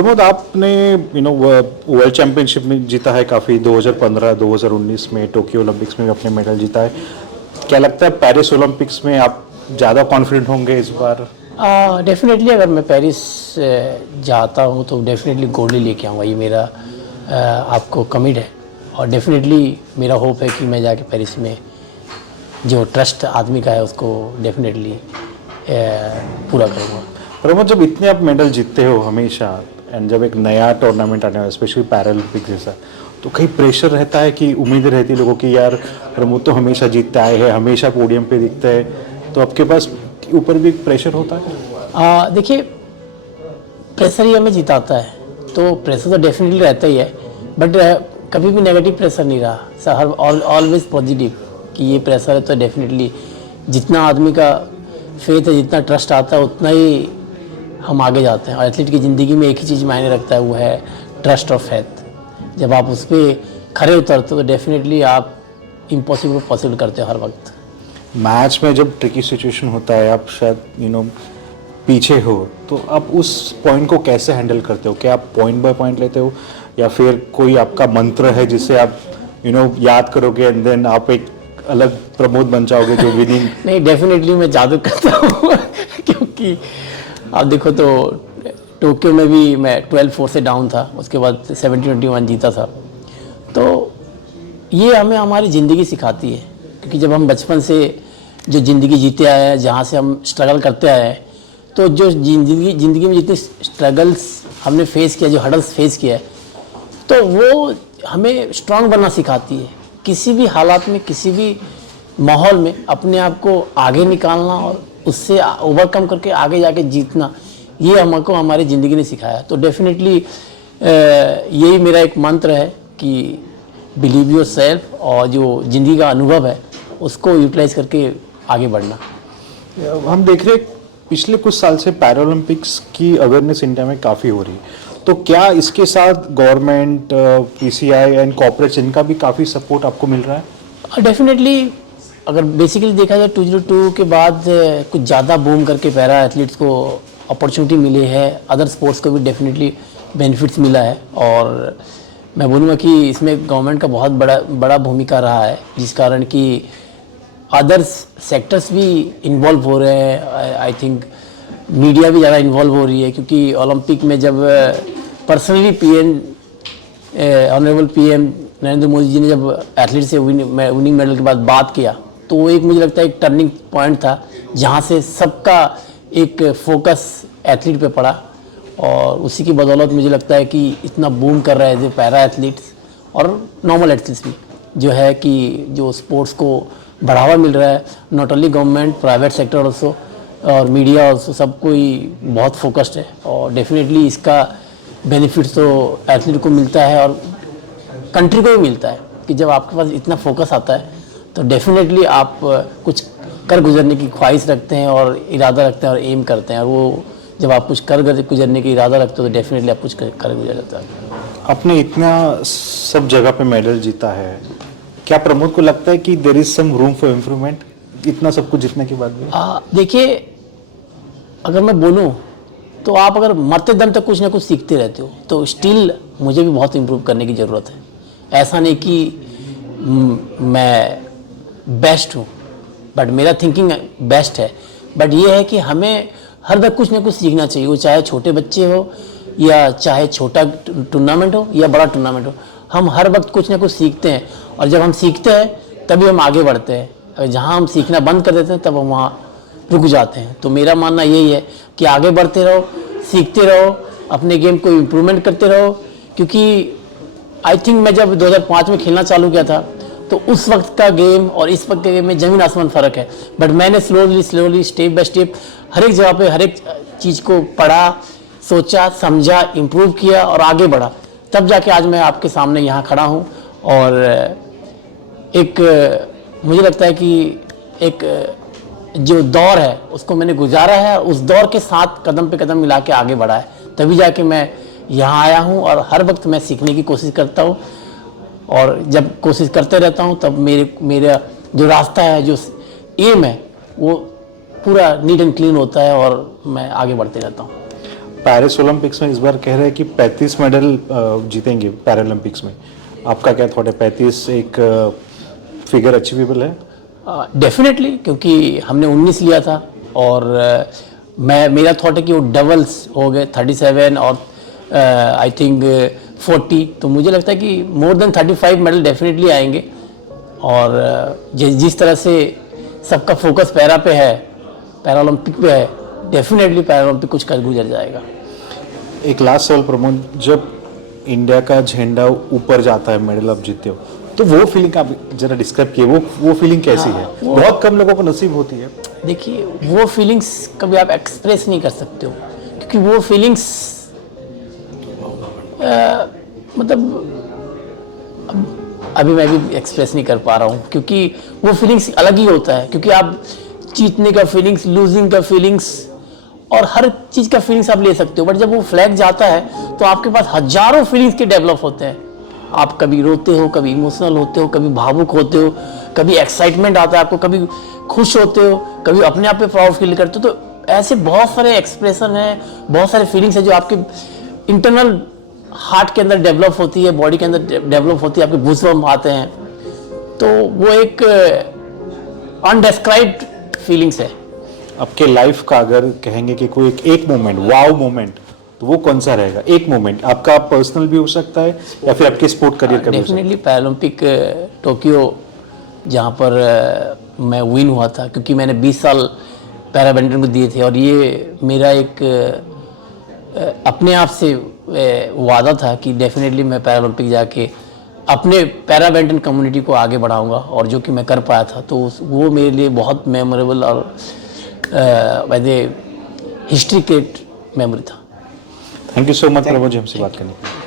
प्रमोद, आपने world championship में जीता है काफ़ी, 2015 2019 में टोक्यो ओलंपिक्स में भी अपने मेडल जीता है। क्या लगता है पेरिस ओलंपिक्स में आप ज़्यादा कॉन्फिडेंट होंगे इस बार? डेफिनेटली अगर मैं पेरिस जाता हूँ तो डेफिनेटली गोल्ड ही लेके आऊँगा, ये मेरा आपको कमिट है। और डेफिनेटली मेरा होप है कि मैं जाके पेरिस में जो ट्रस्ट आदमी का है उसको डेफिनेटली पूरा करूँगा। प्रमोद, जब इतने आप मेडल जीतते हो हमेशा, एंड जब एक नया टूर्नामेंट आने वाला, स्पेशली पैरालंपिक जैसा, तो कहीं प्रेशर रहता है कि उम्मीद रहती है लोगों की, यार प्रमोद तो हमेशा जीतते आए हैं, हमेशा पोडियम पे दिखते हैं, तो आपके पास ऊपर भी प्रेशर होता है? देखिए, प्रेशर ही हमें जिताता है, तो प्रेशर तो डेफिनेटली रहता ही है, बट कभी भी नेगेटिव प्रेशर नहीं रहा सर, हर ऑलवेज पॉजिटिव कि ये प्रेशर है तो डेफिनेटली जितना आदमी का फेथ है, जितना ट्रस्ट आता है, उतना ही हम आगे जाते हैं। और एथलीट की ज़िंदगी में एक ही चीज़ मायने रखता है, वो है ट्रस्ट और फेथ। जब आप उस पर खरे उतरते हो तो डेफिनेटली आप इम्पॉसिबल को पॉसिबल करते हो हर वक्त। मैच में जब ट्रिकी सिचुएशन होता है, आप शायद पीछे हो, तो आप उस पॉइंट को कैसे हैंडल करते हो? क्या आप पॉइंट बाय पॉइंट लेते हो, या फिर कोई आपका मंत्र है जिसे आप याद करोगे एंड देन आप एक अलग प्रमोद बन जाओगे जो विनिंग? नहीं, डेफिनेटली मैं जादू करता हूँ क्योंकि आप देखो तो टोक्यो में भी मैं 12-4 से डाउन था, उसके बाद 70-21 जीता था। तो ये हमें हमारी ज़िंदगी सिखाती है, क्योंकि जब हम बचपन से जो ज़िंदगी जीते आए हैं, जहाँ से हम स्ट्रगल करते आए हैं, तो जो ज़िंदगी में जितनी स्ट्रगल्स हमने फेस किया, जो हर्डल्स फेस किया है, तो वो हमें स्ट्रांग बनना सिखाती है। किसी भी हालात में, किसी भी माहौल में अपने आप को आगे निकालना और उससे ओवरकम करके आगे जाके जीतना, ये हमको हमारी ज़िंदगी ने सिखाया। तो डेफिनेटली यही मेरा एक मंत्र है कि बिलीव योर सेल्फ, और जो ज़िंदगी का अनुभव है उसको यूटिलाइज करके आगे बढ़ना। हम देख रहे पिछले कुछ साल से पैरालंपिक्स की अवेयरनेस इंडिया में काफ़ी हो रही है, तो क्या इसके साथ गवर्नमेंट, पीसीआई एंड कॉर्पोरेट्स, इनका भी काफ़ी सपोर्ट आपको मिल रहा है? डेफिनेटली अगर बेसिकली देखा जाए 2002 के बाद कुछ ज़्यादा बूम करके पैरा एथलीट्स को अपॉर्चुनिटी मिली है, अदर स्पोर्ट्स को भी डेफिनेटली बेनिफिट्स मिला है। और मैं बोलूँगा कि इसमें गवर्नमेंट का बहुत बड़ा भूमिका रहा है, जिस कारण कि अदर सेक्टर्स भी इन्वॉल्व हो रहे हैं। आई थिंक मीडिया भी ज़्यादा इन्वॉल्व हो रही है, क्योंकि ओलंपिक में जब personally honourable PM Narendra Modi ji ने जब एथलीट से विनिंग मेडल के बाद बात किया, तो वो एक मुझे लगता है एक टर्निंग पॉइंट था, जहाँ से सबका एक फोकस एथलीट पे पड़ा। और उसी की बदौलत मुझे लगता है कि इतना बूम कर रहे थे पैरा एथलीट्स और नॉर्मल एथलीट्स भी, जो है कि जो स्पोर्ट्स को बढ़ावा मिल रहा है। Not only government, private sector also, और मीडिया ऑल्सो, सब कोई बहुत फोकस्ड है। और डेफिनेटली इसका बेनिफिट्स तो एथलीट को मिलता है और कंट्री को भी मिलता है, कि जब आपके पास इतना फोकस आता है तो डेफिनेटली आप कुछ कर गुजरने की ख्वाहिश रखते हैं और इरादा रखते हैं और एम करते हैं। और वो जब आप कुछ कर गुजरने की इरादा रखते हो तो डेफिनेटली आप कुछ कर गुजर जाता है। आपने इतना सब जगह पे मेडल जीता है, क्या प्रमोद को लगता है कि there is some room for improvement इतना सब कुछ जीतने के बाद भी? देखिए, अगर मैं बोलूँ तो आप अगर मरते दम तक कुछ ना कुछ सीखते रहते हो, तो स्टिल मुझे भी बहुत इम्प्रूव करने की ज़रूरत है। ऐसा नहीं कि मैं बेस्ट हूँ, बट मेरा थिंकिंग बेस्ट है। बट ये है कि हमें हर वक्त कुछ ना कुछ सीखना चाहिए, वो चाहे छोटे बच्चे हो या चाहे छोटा टूर्नामेंट हो या बड़ा टूर्नामेंट हो, हम हर वक्त कुछ ना कुछ सीखते हैं। और जब हम सीखते हैं तभी हम आगे बढ़ते हैं। अगर जहाँ हम सीखना बंद कर देते हैं तब हम वहाँ रुक जाते हैं। तो मेरा मानना यही है कि आगे बढ़ते रहो, सीखते रहो, अपने गेम को इम्प्रूवमेंट करते रहो। क्योंकि आई थिंक मैं जब 2005 में खेलना चालू किया था, तो उस वक्त का गेम और इस वक्त के गेम में ज़मीन आसमान फ़र्क है। बट मैंने स्लोली स्टेप बाय स्टेप हर एक जगह पे हर एक चीज़ को पढ़ा, सोचा, समझा, इम्प्रूव किया और आगे बढ़ा, तब जाके आज मैं आपके सामने यहाँ खड़ा हूँ। और एक मुझे लगता है कि एक जो दौर है उसको मैंने गुजारा है, उस दौर के साथ कदम पे कदम मिला के आगे बढ़ा है, तभी जाके मैं यहाँ आया हूँ। और हर वक्त मैं सीखने की कोशिश करता हूँ, और जब कोशिश करते रहता हूँ तब मेरा जो रास्ता है, जो एम है, वो पूरा नीट एंड क्लीन होता है और मैं आगे बढ़ते रहता हूँ। पेरिस ओलंपिक्स में इस बार कह रहे हैं कि 35 मेडल जीतेंगे पैरालंपिक्स में, आपका क्या थॉट है? 35 एक फिगर अचीवेबल है? डेफिनेटली, क्योंकि हमने 19 लिया था और मेरा थॉट है कि वो डबल्स हो गए 37 और आई थिंक 40, तो मुझे लगता है कि मोर देन 35 मेडल डेफिनेटली आएंगे। और जिस तरह से सबका फोकस पैरा पे है, पैरालंपिक पे है, डेफिनेटली पैरालंपिक कुछ कर गुजर जाएगा। एक लास्ट सवाल प्रमोद, जब इंडिया का झंडा ऊपर जाता है, मेडल आप जीतते हो, तो वो फीलिंग आप जरा डिस्क्राइब किए, वो फीलिंग कैसी है? बहुत कम लोगों को नसीब होती है। देखिए, वो फीलिंग्स कभी आप एक्सप्रेस नहीं कर सकते हो, क्योंकि वो फीलिंग्स मतलब अभी मैं भी एक्सप्रेस नहीं कर पा रहा हूँ, क्योंकि वो फीलिंग्स अलग ही होता है। क्योंकि आप जीतने का फीलिंग्स, लूजिंग का फीलिंग्स और हर चीज़ का फीलिंग्स आप ले सकते हो, बट जब वो फ्लैग जाता है तो आपके पास हजारों फीलिंग्स के डेवलप होते हैं। आप कभी रोते हो, कभी इमोशनल होते हो, कभी भावुक होते हो, कभी एक्साइटमेंट आता है आपको, कभी खुश होते हो, कभी अपने आप पे प्राउड फील करते हो। तो ऐसे बहुत सारे एक्सप्रेशन हैं, बहुत सारे फीलिंग्स हैं जो आपके इंटरनल हार्ट के अंदर डेवलप होती है, बॉडी के अंदर डेवलप होती है, आपके गूज़बम्प आते हैं। तो वो एक अनडिस्क्राइब्ड फीलिंग्स है। आपके लाइफ का अगर कहेंगे कि कोई एक मोमेंट, वाव मोमेंट, तो वो कौन सा रहेगा? एक मोमेंट आपका पर्सनल भी हो सकता है या फिर आपके स्पोर्ट करियर का भी हो सकता है। डेफिनेटली पैरालंपिक टोक्यो, जहाँ पर मैं विन हुआ था, क्योंकि मैंने 20 साल पैरा बैडमिंटन को दिए थे और ये मेरा एक अपने आप से वादा था कि डेफिनेटली मैं पैरालंपिक जाके अपने पैरा बैडमिंटन कम्युनिटी को आगे बढ़ाऊंगा, और जो कि मैं कर पाया था। तो वो मेरे लिए बहुत मेमोरेबल और वैसे हिस्ट्री के मेमोरी था। Thank you so much Pramod ji, हमसे बात करने के लिए।